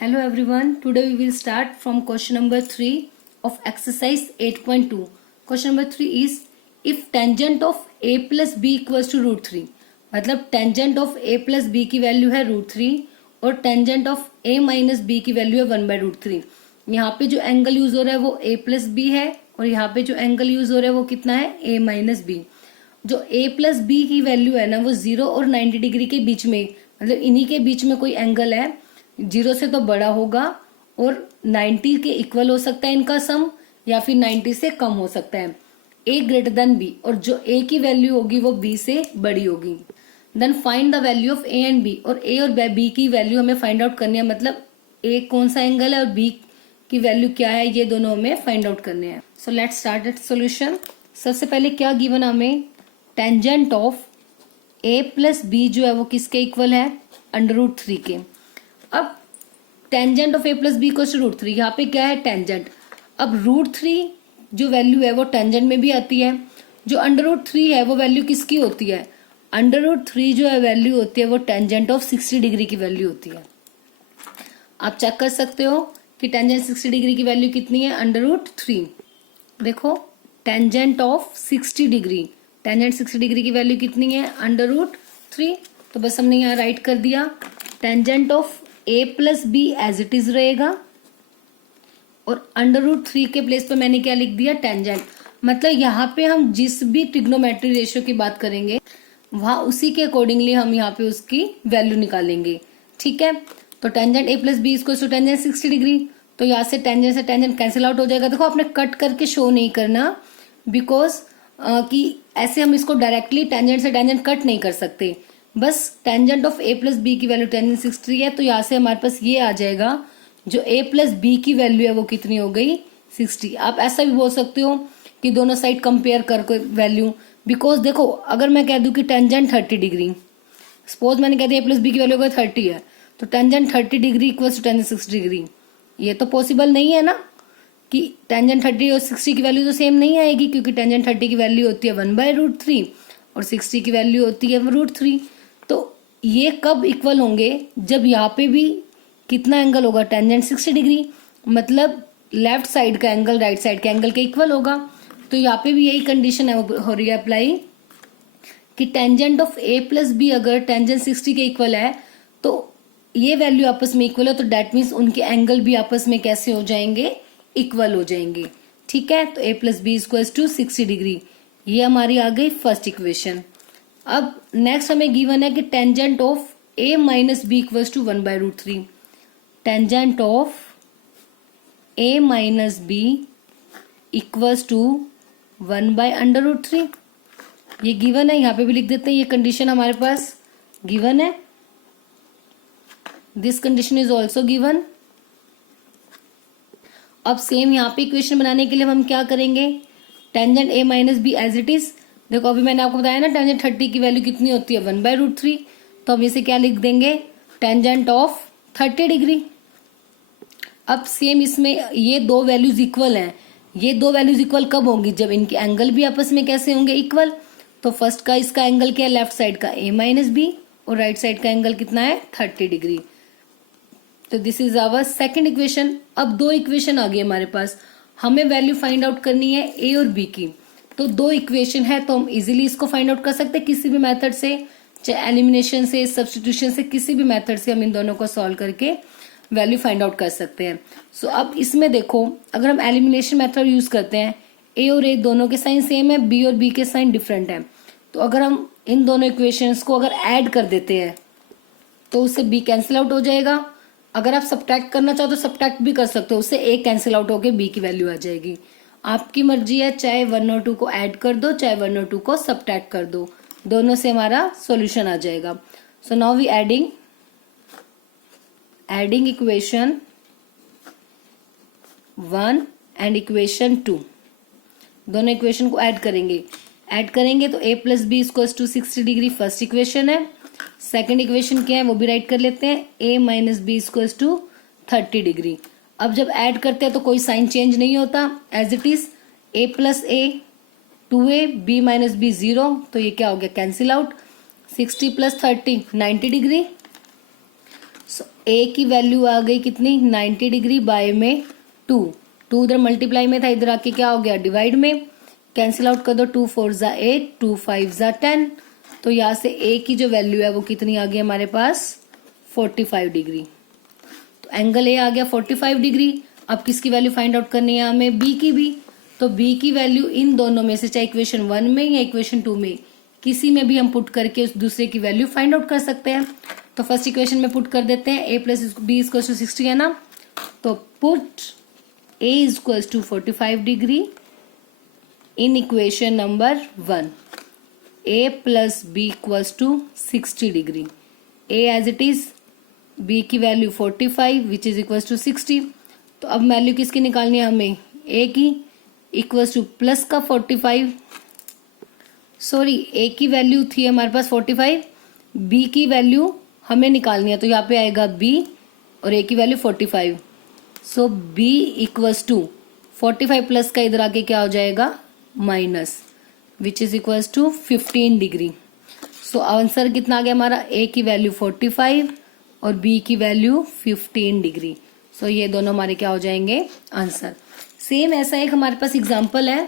Hello everyone. Today we will start from question number 3 of exercise 8.2. Question number 3 is if tangent of a plus b equals to root 3. मतलब tangent of a plus b की value है root 3 और tangent of a minus b की value है 1 by root 3. यहाँ पे जो angle use हो रहा है वो a plus b है और यहाँ पे जो एंगल यूज हो रहा है वो कितना है a minus b. जो a plus b की वैल्यू है ना वो 0 और 90 डिग्री के बीच में, मतलब इन्हीं के बीच में कोई एंगल है, 0 से तो बड़ा होगा और 90 के इक्वल हो सकता है इनका सम या फिर 90 से कम हो सकता है. a ग्रेटर देन b और जो a की वैल्यू होगी वो b से बड़ी होगी. Then find the value of a and b. और a और b की वैल्यू हमें फाइंड आउट करनी है, मतलब a कौन सा एंगल है और b की वैल्यू क्या है, ये दोनों हमें फाइंड आउट करने हैं. So let's start it solution. सबसे पहले क्या गिवन हमें, tangent of a plus b जो है वो किसके इक्वल है, अंडर रूट 3 के. अब tangent of a plus b equal to root 3, यहाँ पे क्या है टेंजेंट. अब रूट 3 जो वैल्यू है वो टेंजेंट में भी आती है. जो अंडर रूट 3 है वो वैल्यू किसकी होती है, अंडर रूट 3 जो है वैल्यू होती है वो टेंजेंट ऑफ 60 डिग्री की वैल्यू होती है. आप चेक कर सकते हो कि टेंजेंट 60 डिग्री की वैल्यू कितनी है, अंडर रूट 3. देखो tangent of 60 degree, tangent 60 degree की वैल्यू कितनी है, अंडर रूट 3. तो बस हमने यहाँ राइट कर दिया tangent of a plus b as it is रहेगा और अंडर रूट 3 के प्लेस पे मैंने क्या लिख दिया, टेंजेंट. मतलब यहाँ पे हम जिस भी ट्रिग्नोमेट्री रेशियो की बात करेंगे वहां उसी के अकॉर्डिंगली हम यहाँ पे उसकी वैल्यू निकालेंगे. ठीक है, तो tangent a plus b equal to tangent 60 degree. तो यहाँ से टेंजेंट कैंसिल आउट हो जाएगा. देखो आपने कट करके शो नहीं करना, बिकॉज कि ऐसे हम इसको डायरेक्टली टेंजेंट से टेंजेंट कट नहीं कर सकते. बस tangent of a plus b की वैल्यू टेंजेंट 60 है, तो यहाँ से हमारे पास ये आ जाएगा जो a प्लस बी की वैल्यू है वो कितनी हो गई, 60. आप ऐसा भी बोल सकते हो कि दोनों साइड कंपेयर करके वैल्यू, बिकॉज देखो अगर मैं कह दूं कि टेंजेंट 30 डिग्री, सपोज मैंने कह दिया a प्लस बी की वैल्यू 30 है, तो tangent 30 degree equal to tangent 60 degree. ये तो पॉसिबल नहीं है ना कि टेंजेंट 30 और 60 की वैल्यू तो सेम नहीं आएगी, क्योंकि टेंजेंट 30 की वैल्यू होती है 1 बाय रूट 3 और 60 की वैल्यू होती है रूट 3. तो ये कब इक्वल होंगे, जब यहाँ पे भी कितना एंगल होगा, टेंजेंट 60 डिग्री, मतलब लेफ्ट साइड का एंगल राइट साइड के एंगल के इक्वल होगा. तो यहाँ पे भी यही कंडीशन है हो रही है अप्लाई कि tangent of a plus b अगर टेंजेंट 60 के इक्वल है तो ये वैल्यू आपस में इक्वल है, तो डेट मीन्स उनके एंगल भी आपस में कैसे हो जाएंगे, इक्वल हो जाएंगे. ठीक है, तो a plus b equal to 60 degree, ये हमारी आ गई फर्स्ट इक्वेशन. अब नेक्स्ट हमें गिवन है कि tangent of a minus b equals to 1 by root 3. Tangent of a minus b equals to 1 by under root 3. ये गिवन है, यहाँ पे भी लिख देते हैं, ये कंडीशन हमारे पास गिवन है. This condition is also given. अब सेम यहाँ पे इक्वेशन बनाने के लिए हम क्या करेंगे, tangent a minus b as it is. देखो अभी मैंने आपको बताया ना टेंजेंट 30 की वैल्यू कितनी होती है, 1 बाय रूट 3. तो हम इसे क्या लिख देंगे, टेंजेंट ऑफ 30 डिग्री. अब सेम इसमें ये दो वैल्यूज इक्वल हैं. ये दो वैल्यूज इक्वल कब होंगी, जब इनके एंगल भी आपस में कैसे होंगे, इक्वल. तो फर्स्ट का इसका एंगल क्या है, लेफ्ट साइड का a माइनस बी और राइट साइड का एंगल कितना है, 30 डिग्री. तो this is our second equation. अब दो इक्वेशन आ गई हमारे पास, हमें वैल्यू फाइंड आउट करनी है a और b की. तो दो इक्वेशन है तो हम इजीली इसको फाइंड आउट कर सकते हैं किसी भी मेथड से, चाहे एलिमिनेशन से, सब्स्टिट्यूशन से, किसी भी मेथड से हम इन दोनों को सॉल्व करके वैल्यू फाइंड आउट कर सकते हैं. सो अब इसमें देखो अगर हम एलिमिनेशन मेथड यूज करते हैं, a और a दोनों के साइन सेम है, b और b के साइन डिफरेंट है. तो अगर हम इन दोनों इक्वेशंस को अगर ऐड कर देते हैं तो उससे b कैंसिल आउट हो जाएगा. अगर आप सब्ट्रैक्ट करना चाहो तो सब्ट्रैक्ट भी कर सकते हो, उससे a कैंसिल आउट होकर b की वैल्यू आ जाएगी. आपकी मर्जी है, चाहे 1 और 2 को ऐड कर दो, चाहे 1 और 2 को सब्ट्रैक्ट कर दो, दोनों से हमारा सॉल्यूशन आ जाएगा. So now we adding equation 1 and equation 2. दोनों इक्वेशन को ऐड करेंगे तो a plus b equals to 60 degree first equation है. सेकेंड इक्वेशन क्या है वो भी राइट कर लेते हैं, a minus b equals to 30 degree. अब जब ऐड करते हैं तो कोई साइन चेंज नहीं होता, as it is a plus a 2a, b minus B 0, तो ये क्या हो गया, cancel out. 60 plus 30 90 degree. So A की वैल्यू आ गई कितनी 90 डिग्री बाय में 2 उधर मल्टीप्लाई में था, इधर आके क्या हो गया डिवाइड में, कैंसिल आउट कर दो 2 4 ज़ा 8 2 5 ज़ा 10, तो यहाँ से ए की जो वैल्यू है वो कितनी आ गई हमारे पास 45 डिग्री। तो एंगल ए आ गया 45 डिग्री। अब किसकी वैल्यू फाइंड आउट करनी है हमें, बी की भी। तो बी की वैल्यू इन दोनों में से, चाहे इक्वेशन 1 में या इक्वेशन 2 में, किसी में भी हम पुट करके उस दूसरे की वैल्यू फाइंड आउट कर सकते हैं। तो फर्स्ट इक्वेशन में पुट कर देते हैं, a plus b equal to 60 है ना, तो put a equal to 45 degree in equation number 1, a plus b equal to 60 degree, a as it is, b की value 45 which is equal to 60। तो अब वैल्यू किसकी निकालनी है हमें, a की, इक्वल टू प्लस का 45, सॉरी a की वैल्यू थी हमारे पास 45, b की वैल्यू हमें निकालनी है, तो यहाँ पे आएगा b और a की value 45। So b equals to 45 plus का इधर आके क्या हो जाएगा minus, which is equals to 15 degree. So answer कितना आ गया हमारा, a की वैल्यू 45 और b की वैल्यू 15 डिग्री। सो ये दोनों हमारे क्या हो जाएंगे आंसर। सेम ऐसा एक हमारे पास एग्जाम्पल है,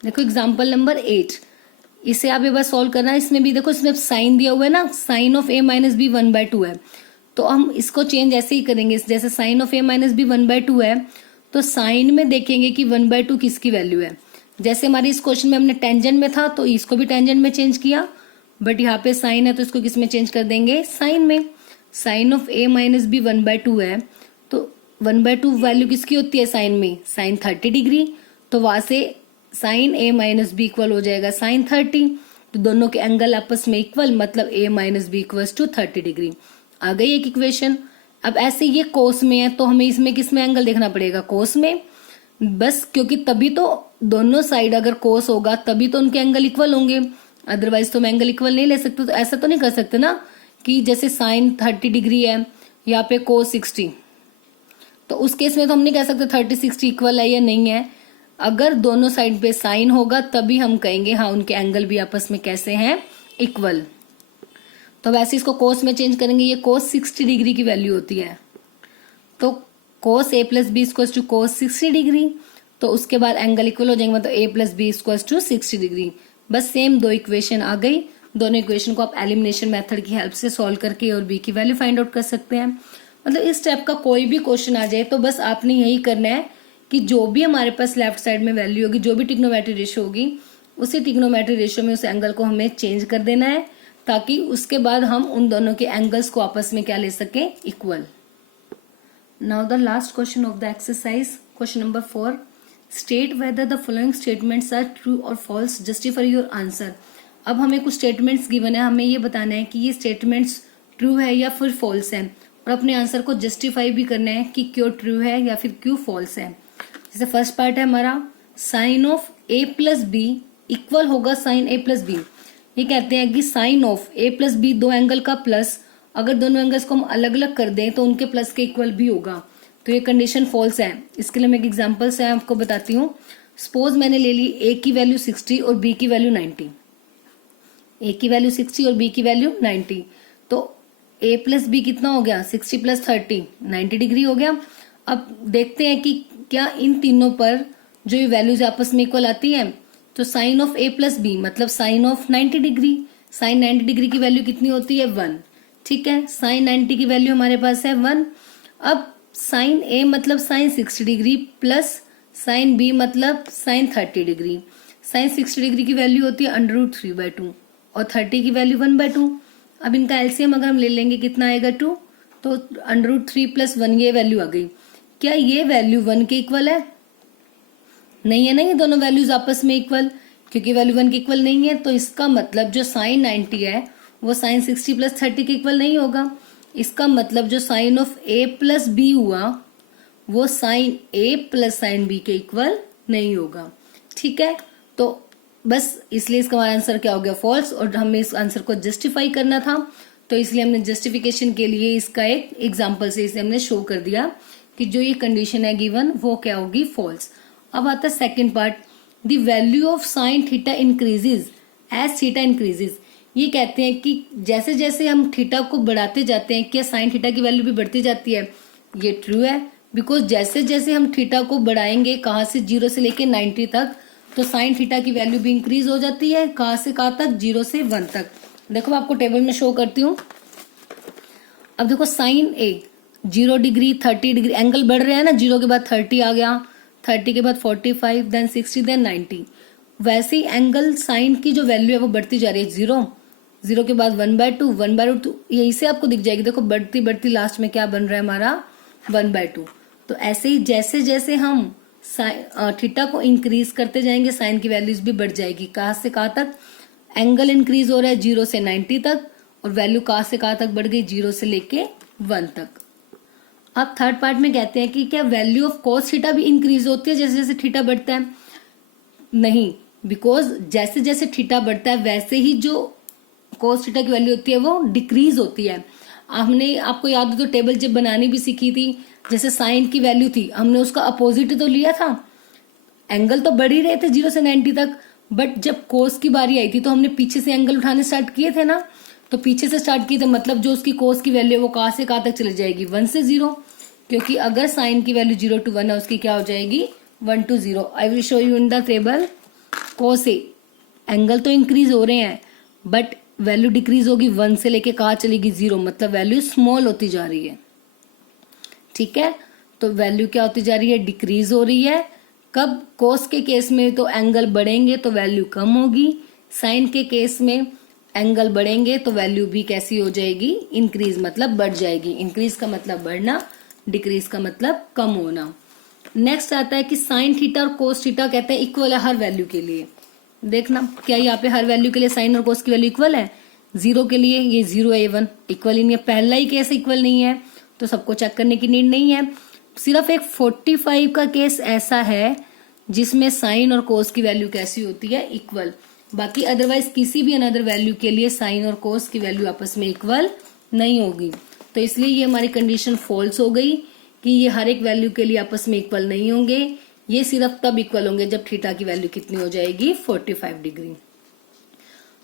देखो एग्जाम्पल नंबर 8, इसे आप एक बार सॉल्व करना। इसमें भी देखो, इसमें साइन दिया हुआ है ना, sine of a minus b 1/2 है, तो हम इसको चेंज ऐसे ही करेंगे, जैसे sine of a minus b 1/2 है, तो साइन में देखेंगे कि 1/2 किसकी वैल्यू है। जैसे हमारे इस क्वेश्चन में हमने टेंजेंट में था तो इसको भी टेंजेंट में चेंज किया, बट यहाँ पे साइन है तो इसको किस में चेंज कर देंगे, साइन में। Sine of a minus b 1/2 है, तो 1/2 वैल्यू किसकी होती है साइन में, साइन 30 डिग्री, तो वहां से sine a minus B equal हो जाएगा साइन 30, तो दोनों के एंगल आपस में इक्वल, मतलब a minus B equal to 30 degree. आ गई एक इक्वेशन। अब ऐसे ये कोस में है तो हमें इसमें किस में एंगल देखना पड़ेगा, कोस में, बस क्योंकि तभी तो दोनों साइड अगर कोस होगा तभी तो उनके एंगल इक्वल होंगे, अदरवाइज तो हम एंगल इक्वल नहीं ले सकते। तो ऐसा तो नहीं कर सकते ना कि जैसे साइन 30 डिग्री है, यहाँ पे कोस 60, तो उस केस में तो हम नहीं कह सकते 30-60 इक्वल है या नहीं है। अगर दोनों साइड पे साइन होगा तभी हम कहेंगे हाँ उनके एंगल भी आपस में कैसे हैं, इक्वल। तो वैसे इसको कोस में चेंज करेंगे, ये कोस 60 डिग्री की वैल्यू होती है, तो cos a plus b equal to cos 60 degree, तो उसके बाद एंगल इक्वल हो जाएंगे, मतलब a plus b equal to 60 degree. बस सेम दो इक्वेशन आ गई। दोनों इक्वेशन को आप एलिमिनेशन मेथड की हेल्प से सॉल्व करके और b की वैल्यू फाइंड आउट कर सकते हैं। मतलब इस टाइप का कोई भी क्वेश्चन आ जाए तो बस आपने यही करना है कि जो भी हमारे पास लेफ्ट साइड में वैल्यू होगी, जो भी ट्रिग्नोमेट्री रेशियो होगी, उसी ट्रिग्नोमेट्री रेशियो में उस एंगल को हमें चेंज कर देना है, ताकि उसके बाद हम उन दोनों के एंगल्स को आपस में क्या ले सके, equal. Now the last question of the exercise, question number 4, state whether the following statements are true और फॉल्स, जस्टिफाई योर आंसर। अब हमें कुछ स्टेटमेंट्स गिवन है, हमें ये बताना है कि ये स्टेटमेंट्स ट्रू है या फिर फॉल्स है, और अपने आंसर को जस्टिफाई भी करना है कि क्यों ट्रू है या फिर क्यों फॉल्स है। जैसे फर्स्ट पार्ट है हमारा, sine of a plus b equal होगा साइन a प्लस बी। ये कहते हैं कि sine of a plus b, दो एंगल का प्लस, अगर दोनों एंगल्स को हम अलग अलग कर दें तो उनके प्लस के इक्वल भी होगा, तो ये कंडीशन फॉल्स है। इसके लिए मैं एक एग्जांपल से आपको बताती हूँ। सपोज मैंने ले ली a की वैल्यू 60 और b की वैल्यू 90, a की वैल्यू 60 और b की वैल्यू 90, तो a प्लस बी कितना हो गया, 60 प्लस 30 90 डिग्री हो गया। अब देखते हैं कि क्या इन तीनों पर जो ये वैल्यूज आपस में इक्वल आती हैं। तो sign of a plus B मतलब sign of 90 degree, sign 90 degree की वैल्यू कितनी होती है 1, ठीक है, साइन 90 की वैल्यू हमारे पास है 1। अब साइन a मतलब sine 60 degree plus sine b मतलब साइन 30 डिग्री। साइन 60 डिग्री की वैल्यू होती है √3/2 और 30 की वैल्यू 1/2। अब इनका एलसीएम अगर हम ले लेंगे कितना आएगा 2, तो √3 + 1 ये वैल्यू आ गई। क्या ये वैल्यू 1 के इक्वल है, नहीं है, नहीं दोनों वैल्यूज आपस में इक्वल, क्योंकि वैल्यू 1 के इक्वल नहीं है, तो इसका मतलब जो साइन 90 है वो साइन 60 + 30 के इक्वल नहीं होगा। इसका मतलब जो sine of a plus b हुआ वो sine a plus sine b के इक्वल नहीं होगा, ठीक है। तो बस इसलिए इसका हमारा आंसर क्या हो गया, फॉल्स, और हमें इस आंसर को जस्टिफाई करना था, तो इसलिए हमने जस्टिफिकेशन के लिए इसका एक एग्जाम्पल से इसे हमने शो कर दिया कि जो ये कंडीशन है गिवन वो क्या होगी, फॉल्स। अब आता है second part, the value of sine theta increases as theta increases. ये कहते हैं कि जैसे जैसे हम थीटा को बढ़ाते जाते हैं क्या साइन थीटा की वैल्यू भी बढ़ती जाती है? ये ट्रू है, बिकॉज जैसे जैसे हम थीटा को बढ़ाएंगे कहाँ से 0 से लेके 90 तक, तो साइन थीटा की वैल्यू भी इंक्रीज हो जाती है। कहाँ से कहाँ तक? 0 से 1 तक। देखो मैं आपको टेबल में शो करती हूँ। अब देखो साइन ए 0 डिग्री 30 डिग्री एंगल बढ़ रहे हैं ना, 0 के बाद 30 आ गया, 30 के बाद 45, देन 60, देन 90। वैसे ही एंगल साइन की जो वैल्यू है वो बढ़ती जा रही है। 0 के बाद 1/2, 1/2 यही से आपको दिख जाएगी। देखो बढ़ती बढ़ती लास्ट में क्या बन रहा है हमारा? 1/2। तो ऐसे ही जैसे जैसे हम थीटा को इंक्रीज करते जाएंगे साइन की वैल्यूज भी बढ़ जाएगी। कहाँ से कहाँ तक? एंगल इंक्रीज हो रहा है 0 से 90 तक, और वैल्यू कहाँ से कहाँ तक बढ़ गई? 0 से लेके 1 तक। अब थर्ड पार्ट में कहते हैं कि क्या वैल्यू ऑफ कॉस थीटा भी इंक्रीज होती है जैसे जैसे थीटा बढ़ता है? नहीं, बिकॉज जैसे जैसे थीटा बढ़ता है वैसे ही जो कॉस थीटा की वैल्यू होती है वो डिक्रीज होती है। हमने आपको याद हो तो टेबल जब बनानी भी सीखी थी, जैसे साइन की वैल्यू थी हमने उसका अपोजिट तो लिया था। एंगल तो बढ़ ही रहे थे 0 से 90 तक, बट जब कोस की बारी आई थी तो हमने पीछे से एंगल उठाने स्टार्ट किए थे ना। तो पीछे से स्टार्ट किए थे मतलब जो उसकी कोस की वैल्यू है वो कहाँ से कहाँ तक चली जाएगी? 1 से 0, क्योंकि अगर साइन की वैल्यू 0 to 1 है उसकी क्या हो जाएगी? 1 to 0। I will show you in the table. Cos A angle तो इंक्रीज हो रहे हैं बट वैल्यू डिक्रीज होगी 1 से लेके कहाँ चलेगी? 0, मतलब वैल्यू स्मॉल होती जा रही है। ठीक है, तो वैल्यू क्या होती जा रही है? डिक्रीज हो रही है। कब? कोस के केस में तो एंगल बढ़ेंगे तो वैल्यू कम होगी, साइन के केस में एंगल बढ़ेंगे तो वैल्यू भी कैसी हो जाएगी? इंक्रीज, मतलब बढ़ जाएगी। इंक्रीज का मतलब बढ़ना, डिक्रीज का मतलब कम होना। नेक्स्ट आता है कि साइन थीटा और कोस थीटा कहते हैं इक्वल है हर वैल्यू के लिए। देखना क्या यहाँ पे हर वैल्यू के लिए साइन और कोस की वैल्यू इक्वल है? 0 के लिए ये 0 है, 1 इक्वल ही नहीं है। पहला ही केस इक्वल नहीं है तो सबको चेक करने की नीड नहीं है। सिर्फ एक 45 का केस ऐसा है जिसमें साइन और कोस की वैल्यू कैसी होती है? इक्वल। बाकी अदरवाइज किसी भी अनदर वैल्यू के लिए साइन और कोस की वैल्यू आपस में इक्वल नहीं होगी। तो इसलिए ये हमारी कंडीशन फॉल्स हो गई कि ये हर एक वैल्यू के लिए आपस में इक्वल नहीं होंगे। ये सिर्फ तब इक्वल होंगे जब थीटा की वैल्यू कितनी हो जाएगी? 45 degree.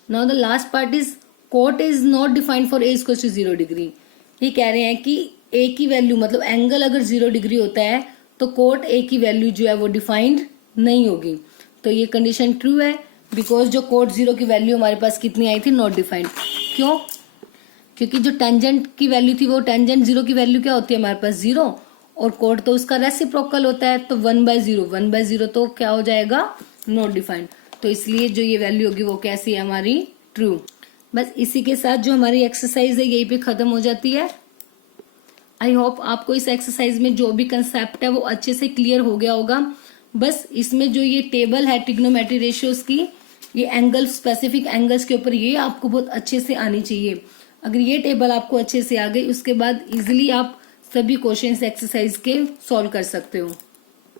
Now the last part is cot is not defined for a equal to 0 degree. ये कह रहे हैं कि ए की वैल्यू मतलब एंगल अगर 0 डिग्री होता है तो कोट ए की वैल्यू जो है वो डिफाइंड नहीं होगी। तो ये कंडीशन ट्रू है बिकॉज जो कोट 0 की वैल्यू हमारे पास कितनी आई थी? Not defined. क्यों? क्योंकि जो टेंजेंट की वैल्यू थी वो टेंजेंट 0 की वैल्यू क्या होती है हमारे पास? 0, और कोट तो उसका रेसिप्रोकल होता है तो 1/0, 1/0 तो क्या हो जाएगा? Not defined. तो इसलिए जो ये वैल्यू होगी वो कैसी है हमारी? ट्रू। बस इसी के साथ जो हमारी एक्सरसाइज है यही पे खत्म हो जाती है। आई होप आपको इस एक्सरसाइज में जो भी कंसेप्ट है वो अच्छे से क्लियर हो गया होगा। बस इसमें जो ये टेबल है ट्रिग्नोमेट्री रेशियोज की, ये एंगल स्पेसिफिक एंगल्स के ऊपर ये आपको बहुत अच्छे से आनी चाहिए। अगर ये टेबल आपको अच्छे से आ गई उसके बाद इजिली आप सभी क्वेश्चंस एक्सरसाइज के सॉल्व कर सकते हो।